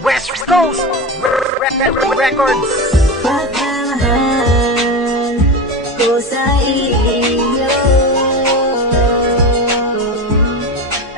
West Coast Records. Pagmamahal ko sa iyo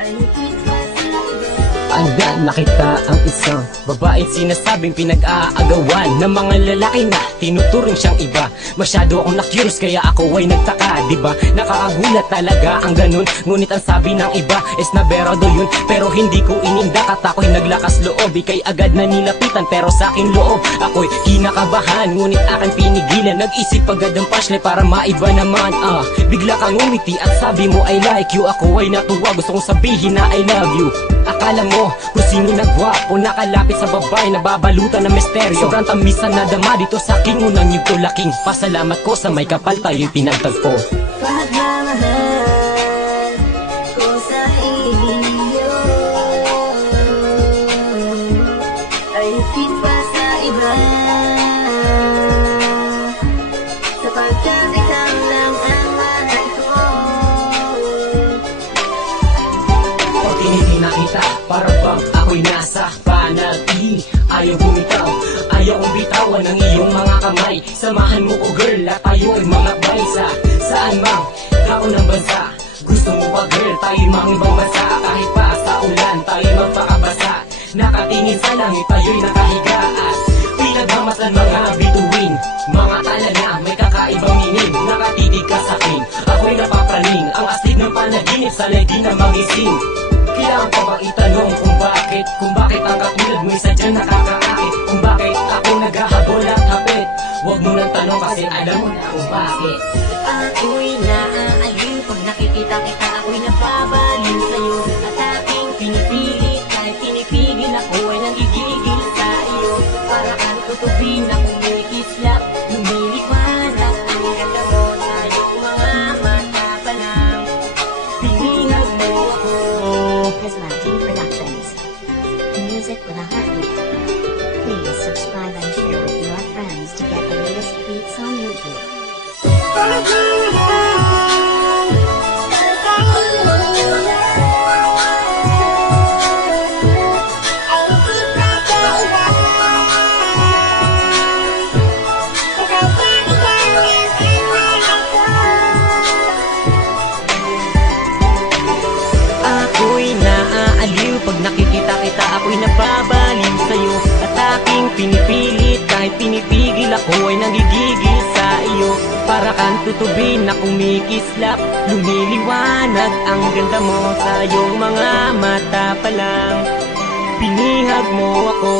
ay higit pa sa iba. Anda nakita ang isang babae sinasabing pinag-aagawan ng mga lalaki na tinuturing siyang iba. Masyado akong na-curious kaya ako ay nagtaka, diba? Nakakagulat talaga ang ganun. Ngunit ang sabi ng iba is na berado yun, pero hindi ko inindak at ako'y naglakas loob. Ika'y agad na nilapitan pero sa akin loob ako'y kinakabahan, ngunit akin pinigilan. Nag-isip agad ang punchline para maiba naman. Bigla kang umiti at sabi mo I like you. Ako ay natuwa, gusto kong sabihin na I love you. Akala mo kung sino nagwapo nakalapit sa babae na babalutan ng misteryo. Sobrang tamisan na dama dito sa aking unang yugto. Laking pasalamat ko sa may kapal tayo'y pinagtagpo. Pagmamahal ko sa iyo ay higit pa sa iba, sapagkat ikaw lang ang mahal ko. Pag tinitina kita, para bang ako'y nasa panati. Ayaw bumitaw, ayaw kong bitawan ng iyong mga kamay. Samahan mo ko girl at tayo ay mga baysa. Saan mang tao ng bansa, gusto mo ba girl tayo'y mga ibang bansa? Kahit pa sa ulan tayo'y magpakabasa, nakatingin sa langit tayo'y nakahiga at pinagmamasan mga bituin. Mga tala na may kakaibang minig, nakatitig ka sa'kin, ako'y napapraning. Ang astig ng panaginip sana'y di na magising. Kailangan pa bang itanong kung bakit ang katulad mo'y sadyang nakakaakit? Kung bakit ako naghahabol at hapit? Huwag mo nang tanong kasi alam mo na kung bakit. Ako'y naaaliw pag nakikita kita, ako'y napabaliw sa'yo. At aking pinipilit kahit pinipigil, ako ay nanggigigil sa iyo. Para kang tutubin na kumikislap, lumiliwanag ang ganda mo sa iyong mga mata pa lang. Pinihag mo ako. Prisma Team Productions. Music with a heartbeat. Please subscribe and share with your friends to get the latest beats on YouTube. Ako'y naaaliw pag nakikita kita, ako'y napabaliw sa'yo. At aking pinipilit kahit pinipigil, ako ay nanggigigil sa iyo. Para kang tutubin na kumikislap, lumiliwanag ang ganda mo sa iyong mga mata pa lang. Pinihag mo ako.